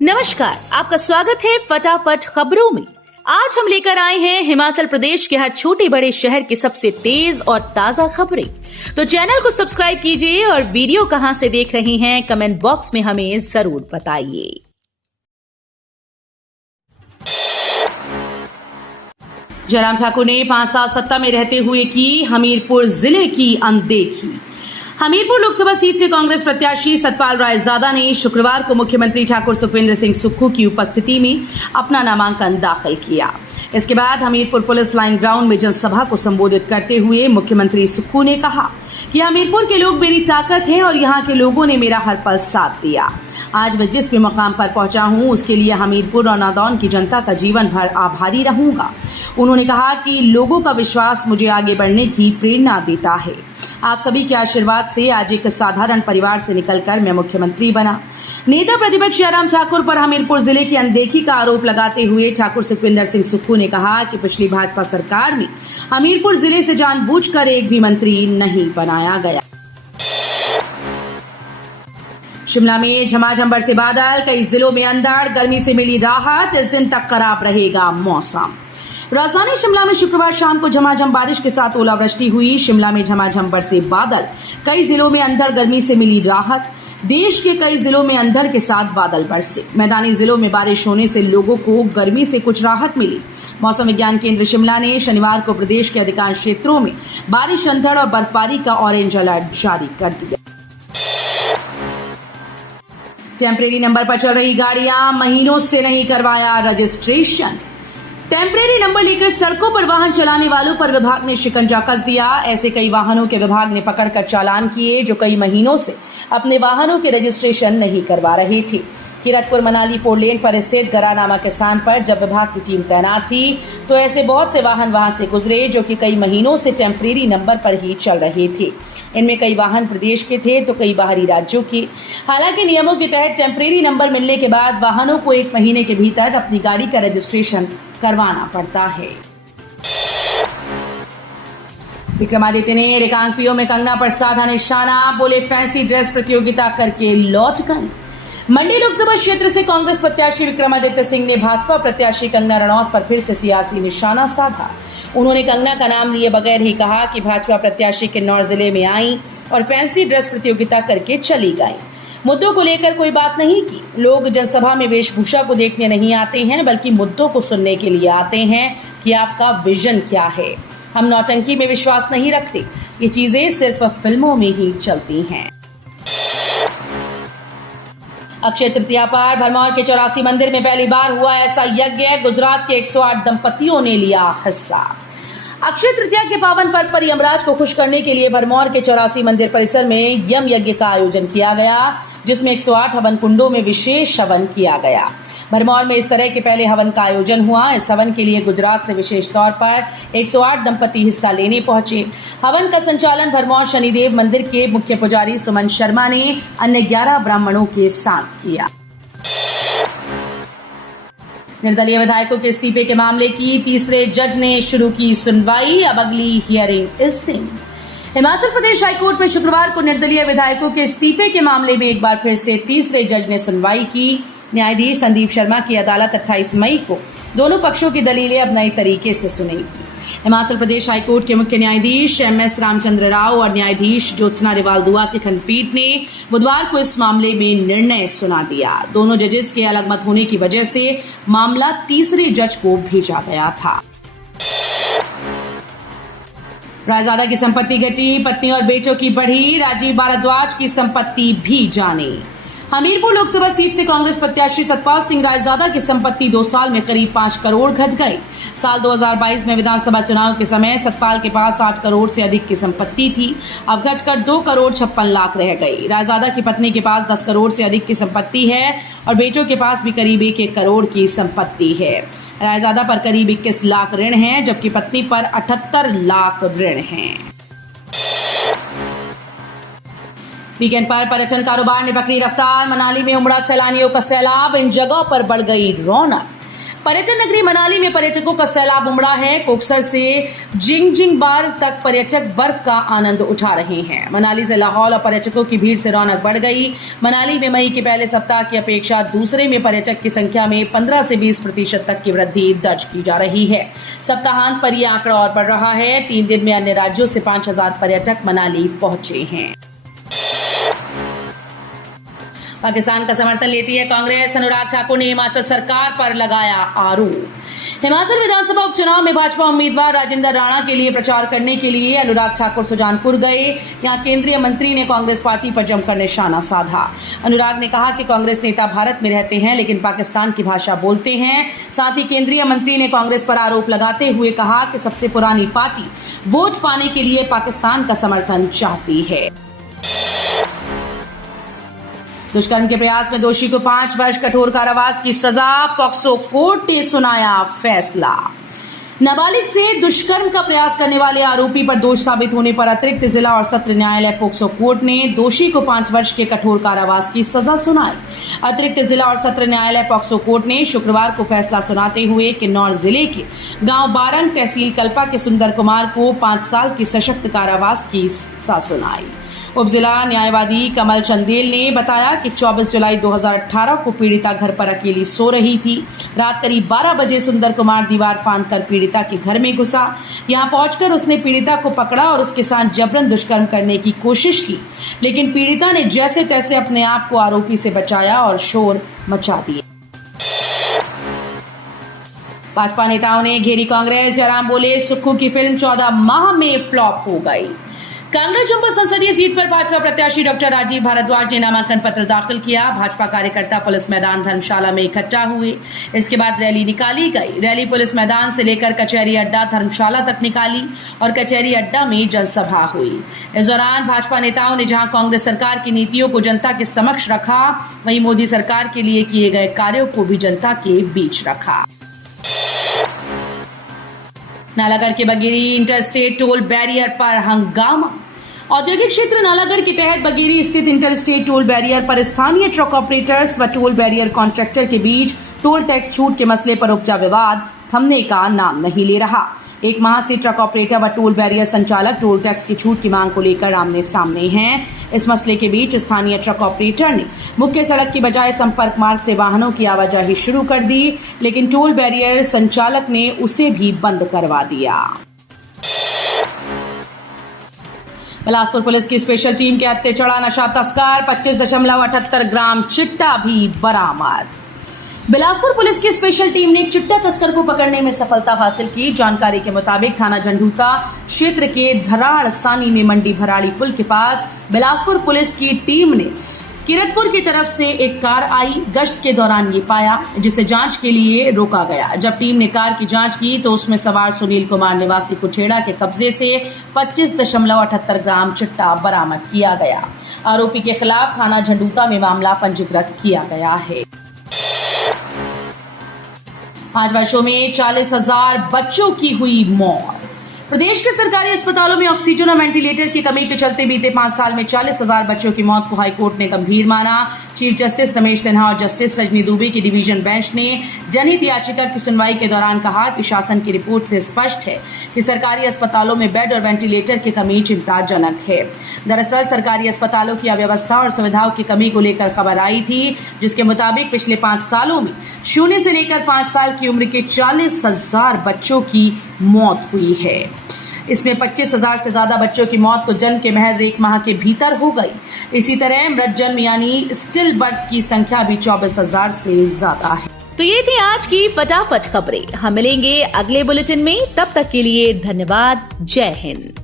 नमस्कार, आपका स्वागत है फटाफट खबरों में। आज हम लेकर आए हैं हिमाचल प्रदेश के हर छोटे बड़े शहर की सबसे तेज और ताजा खबरें। तो चैनल को सब्सक्राइब कीजिए और वीडियो कहां से देख रहे हैं कमेंट बॉक्स में हमें जरूर बताइए। जयराम ठाकुर ने 5 साल सत्ता में रहते हुए की हमीरपुर जिले की अनदेखी। हमीरपुर लोकसभा सीट से कांग्रेस प्रत्याशी सतपाल रायजादा ने शुक्रवार को मुख्यमंत्री ठाकुर सुखविंदर सिंह सुक्खू की उपस्थिति में अपना नामांकन दाखिल किया। इसके बाद हमीरपुर पुलिस लाइन ग्राउंड में जनसभा को संबोधित करते हुए मुख्यमंत्री सुक्खू ने कहा कि हमीरपुर के लोग मेरी ताकत हैं और यहाँ के लोगों ने मेरा हर पल साथ दिया। आज मैं जिस भी मकाम पर पहुंचा हूं उसके लिए हमीरपुर और नादौन की जनता का जीवन भर आभारी रहूंगा। उन्होंने कहा कि लोगों का विश्वास मुझे आगे बढ़ने की प्रेरणा देता है। आप सभी के आशीर्वाद से आज एक साधारण परिवार से निकलकर मैं मुख्यमंत्री बना। नेता प्रतिपक्ष जयराम ठाकुर पर हमीरपुर जिले की अनदेखी का आरोप लगाते हुए ठाकुर सुखविंदर सिंह सुक्खू ने कहा कि पिछली भाजपा सरकार में हमीरपुर जिले से जानबूझकर एक भी मंत्री नहीं बनाया गया। शिमला में झमाझम बरसे बादल, कई जिलों में अंधड़, गर्मी से मिली राहत, इस दिन तक खराब रहेगा मौसम। राजधानी शिमला में शुक्रवार शाम को झमाझम बारिश के साथ ओलावृष्टि हुई। शिमला में झमाझम बरसे बादल, कई जिलों में अंधड़, गर्मी से मिली राहत। देश के कई जिलों में अंधड़ के साथ बादल बरसे। मैदानी जिलों में बारिश होने से लोगों को गर्मी से कुछ राहत मिली। मौसम विज्ञान केंद्र शिमला ने शनिवार को प्रदेश के अधिकांश क्षेत्रों में बारिश, अंधड़ और बर्फबारी का ऑरेंज अलर्ट जारी कर दिया। टेम्परेरी नंबर पर चल रही गाड़ियां, महीनों से नहीं करवाया रजिस्ट्रेशन। टेम्परेरी नंबर लेकर सड़कों पर वाहन चलाने वालों पर विभाग ने शिकंजा कस दिया। ऐसे कई वाहनों के विभाग ने पकड़कर चालान किए जो कई महीनों से अपने वाहनों के रजिस्ट्रेशन नहीं करवा रहे थे। किरतपुर मनाली 4 लेन पर स्थित गरा नामक स्थान पर जब विभाग की टीम तैनात थी तो ऐसे बहुत से वाहन वहां से गुजरे जो कि कई महीनों से टेम्परेरी नंबर पर ही चल रहे थे। इनमें कई वाहन प्रदेश के थे तो कई बाहरी राज्यों के। हालांकि नियमों के तहत टेम्परेरी नंबर मिलने के बाद वाहनों को 1 महीने के भीतर अपनी गाड़ी का रजिस्ट्रेशन करवाना पड़ता है। विक्रमादित्य ने रिकांगपिओ में कंगना पर साधा निशाना, बोले फैंसी ड्रेस प्रतियोगिता करके लौट गए। मंडी लोकसभा क्षेत्र से कांग्रेस प्रत्याशी विक्रमादित्य सिंह ने भाजपा प्रत्याशी कंगना रनौत पर फिर से सियासी निशाना साधा। उन्होंने कंगना का नाम लिए बगैर ही कहा कि भाजपा प्रत्याशी किन्नौर जिले में आई और फैंसी ड्रेस प्रतियोगिता करके चली गई। मुद्दों को लेकर कोई बात नहीं की। लोग जनसभा में वेशभूषा को देखने नहीं आते हैं बल्कि मुद्दों को सुनने के लिए आते हैं कि आपका विजन क्या है। हम नौटंकी में विश्वास नहीं रखते, ये चीजें सिर्फ फिल्मों में ही चलती हैं। अक्षय तृतीया पर भरमौर के 84 मंदिर में पहली बार हुआ ऐसा यज्ञ। गुजरात के 108 दंपतियों ने लिया हिस्सा। अक्षय तृतीया के पावन पर्व पर यमराज को खुश करने के लिए भरमौर के 84 मंदिर परिसर में यम यज्ञ का आयोजन किया गया, जिसमें 108 हवन कुंडों में विशेष हवन किया गया। भरमौर में इस तरह के पहले हवन का आयोजन हुआ। इस हवन के लिए गुजरात से विशेष तौर पर 108 दंपति हिस्सा लेने पहुंचे। हवन का संचालन भरमौर शनिदेव मंदिर के मुख्य पुजारी सुमन शर्मा ने अन्य 11 ब्राह्मणों के साथ किया। निर्दलीय विधायकों के इस्तीफे के मामले की तीसरे जज ने शुरू की सुनवाई। अब अगली हियरिंग इस दिन। हिमाचल प्रदेश हाईकोर्ट में शुक्रवार को निर्दलीय विधायकों के इस्तीफे के मामले में एक बार फिर से तीसरे जज ने सुनवाई की। न्यायाधीश संदीप शर्मा की अदालत 28 मई को दोनों पक्षों की दलीलें अब नए तरीके से सुनेगी। हिमाचल प्रदेश हाईकोर्ट के मुख्य न्यायाधीश MS रामचंद्र राव और न्यायाधीश ज्योत्सना रिवाल दुआ की खंडपीठ ने बुधवार को इस मामले में निर्णय सुना दिया। दोनों जजेस के अलग मत होने की वजह से मामला तीसरे जज को भेजा गया था। रायजादा की संपत्ति घटी, पत्नी और बेटों की बढ़ी, राजीव भारद्वाज की संपत्ति भी जानी। हमीरपुर लोकसभा सीट से कांग्रेस प्रत्याशी सतपाल सिंह रायजादा की संपत्ति 2 साल में करीब 5 करोड़ घट गई। साल 2022 में विधानसभा चुनाव के समय सतपाल के पास 8 करोड़ से अधिक की संपत्ति थी, अब घटकर 2 करोड़ 56 लाख रह गई। रायजादा की पत्नी के पास 10 करोड़ से अधिक की संपत्ति है और बेटों के पास भी करीब 1 करोड़ की संपत्ति है। रायजादा पर करीब 21 लाख ऋण है जबकि पत्नी पर 78 लाख ऋण है। वीकेंड पर पर्यटन कारोबार ने पकड़ी रफ्तार। मनाली में उमड़ा सैलानियों का सैलाब, इन जगहों पर बढ़ गई रौनक। पर्यटन नगरी मनाली में पर्यटकों का सैलाब उमड़ा है। कोकसर से जिंगजिंगबार तक पर्यटक बर्फ का आनंद उठा रहे हैं। मनाली से लाहौल और पर्यटकों की भीड़ से रौनक बढ़ गई। मनाली में मई के पहले सप्ताह की अपेक्षा दूसरे में पर्यटक की संख्या में 15 से 20% तक की वृद्धि दर्ज की जा रही है। सप्ताहांत पर यह आंकड़ा और बढ़ रहा है। 3 दिन में अन्य राज्यों से 5000 पर्यटक मनाली पहुंचे हैं। पाकिस्तान का समर्थन लेती है कांग्रेस। अनुराग ठाकुर ने हिमाचल सरकार पर लगाया आरोप। हिमाचल विधानसभा उपचुनाव में भाजपा उम्मीदवार राजेंद्र राणा के लिए प्रचार करने के लिए अनुराग ठाकुर सुजानपुर गए। यहां केंद्रीय मंत्री ने कांग्रेस पार्टी पर जमकर निशाना साधा। अनुराग ने कहा कि कांग्रेस नेता भारत में रहते हैं लेकिन पाकिस्तान की भाषा बोलते हैं। साथ ही केंद्रीय मंत्री ने कांग्रेस पर आरोप लगाते हुए कहा कि सबसे पुरानी पार्टी वोट पाने के लिए पाकिस्तान का समर्थन चाहती है। दुष्कर्म के प्रयास में दोषी को 5 वर्ष कठोर कारावास की सजा। पॉक्सो कोर्ट ने सुनाया फैसला। नाबालिग से दुष्कर्म का प्रयास करने वाले आरोपी पर दोष साबित होने पर अतिरिक्त जिला और सत्र न्यायालय पॉक्सो कोर्ट ने दोषी को 5 वर्ष के कठोर कारावास की सजा सुनाई। अतिरिक्त जिला और सत्र न्यायालय पॉक्सो कोर्ट ने शुक्रवार को फैसला सुनाते हुए किन्नौर जिले के गांव बारंग तहसील कल्पा के सुंदर कुमार को 5 साल की सशक्त कारावास की सजा सुनाई। उपजिला न्यायवादी कमल चंदेल ने बताया कि 24 जुलाई 2018 को पीड़िता घर पर अकेली सो रही थी। रात करीब 12 बजे सुंदर कुमार दीवार फांदकर पीड़िता के घर में घुसा। यहां पहुंचकर उसने पीड़िता को पकड़ा और उसके साथ जबरन दुष्कर्म करने की कोशिश की, लेकिन पीड़िता ने जैसे तैसे अपने आप को आरोपी से बचाया और शोर मचा दिया। भाजपा नेताओं ने घेरी कांग्रेस। जयराम बोले, सुक्खू की फिल्म 14 माह में फ्लॉप हो गई। कांगड़ा चंबा संसदीय सीट पर भाजपा प्रत्याशी डॉक्टर राजीव भारद्वाज ने नामांकन पत्र दाखिल किया। भाजपा कार्यकर्ता पुलिस मैदान धर्मशाला में इकट्ठा हुए। इसके बाद रैली निकाली गई। रैली पुलिस मैदान से लेकर कचहरी अड्डा धर्मशाला तक निकाली और कचहरी अड्डा में जनसभा हुई। इस दौरान भाजपा नेताओं ने जहां कांग्रेस सरकार की नीतियों को जनता के समक्ष रखा, वहीं मोदी सरकार के लिए किए गए कार्यों को भी जनता के बीच रखा। नालागढ़ के बगेरी इंटरस्टेट टोल बैरियर पर हंगामा। औद्योगिक क्षेत्र नालागढ़ के तहत बगेरी स्थित इंटरस्टेट टोल बैरियर पर स्थानीय ट्रक ऑपरेटर्स व टोल बैरियर कॉन्ट्रैक्टर के बीच टोल टैक्स छूट के मसले पर उपजा विवाद थमने का नाम नहीं ले रहा। 1 माह से ट्रक ऑपरेटर व टोल बैरियर संचालक टोल टैक्स की छूट की मांग को लेकर आमने सामने हैं। इस मसले के बीच स्थानीय ट्रक ऑपरेटर ने मुख्य सड़क की बजाय संपर्क मार्ग से वाहनों की आवाजाही शुरू कर दी, लेकिन टोल बैरियर संचालक ने उसे भी बंद करवा दिया। बिलासपुर पुलिस की स्पेशल टीम के हत्थे चढ़ा नशा तस्कर। 25.78 ग्राम चिट्टा भी बरामद। बिलासपुर पुलिस की स्पेशल टीम ने एक चिट्टा तस्कर को पकड़ने में सफलता हासिल की। जानकारी के मुताबिक थाना झंडूता क्षेत्र के धराड़ सानी में मंडी भराड़ी पुल के पास बिलासपुर पुलिस की टीम ने किरतपुर की तरफ से एक कार आई। गश्त के दौरान ये पाया, जिसे जांच के लिए रोका गया। जब टीम ने कार की जांच की तो उसमें सवार सुनील कुमार निवासी कुठेड़ा के कब्जे से 25.78 ग्राम चिट्टा बरामद किया गया। आरोपी के खिलाफ थाना झंडूता में मामला पंजीकृत किया गया है। 5 वर्षों में 40,000 बच्चों की हुई मौत। प्रदेश के सरकारी अस्पतालों में ऑक्सीजन और वेंटिलेटर की कमी के चलते बीते 5 साल में 40,000 बच्चों की मौत को हाईकोर्ट ने गंभीर माना। चीफ जस्टिस रमेश सिन्हा और जस्टिस रजनी दुबे की डिवीजन बेंच ने जनहित याचिका की सुनवाई के दौरान कहा कि शासन की रिपोर्ट से स्पष्ट है कि सरकारी अस्पतालों में बेड और वेंटिलेटर की कमी चिंताजनक है। दरअसल सरकारी अस्पतालों की अव्यवस्था और सुविधाओं की कमी को लेकर खबर आई थी, जिसके मुताबिक पिछले 5 सालों में 0 से लेकर 5 साल की उम्र के 40,000 बच्चों की मौत हुई है। इसमें 25,000 से ज्यादा बच्चों की मौत तो जन्म के महज 1 माह के भीतर हो गई। इसी तरह मृत जन्म यानी स्टिल बर्थ की संख्या भी 24,000 से ज्यादा है। तो ये थी आज की फटाफट खबरें। हम मिलेंगे अगले बुलेटिन में, तब तक के लिए धन्यवाद। जय हिंद।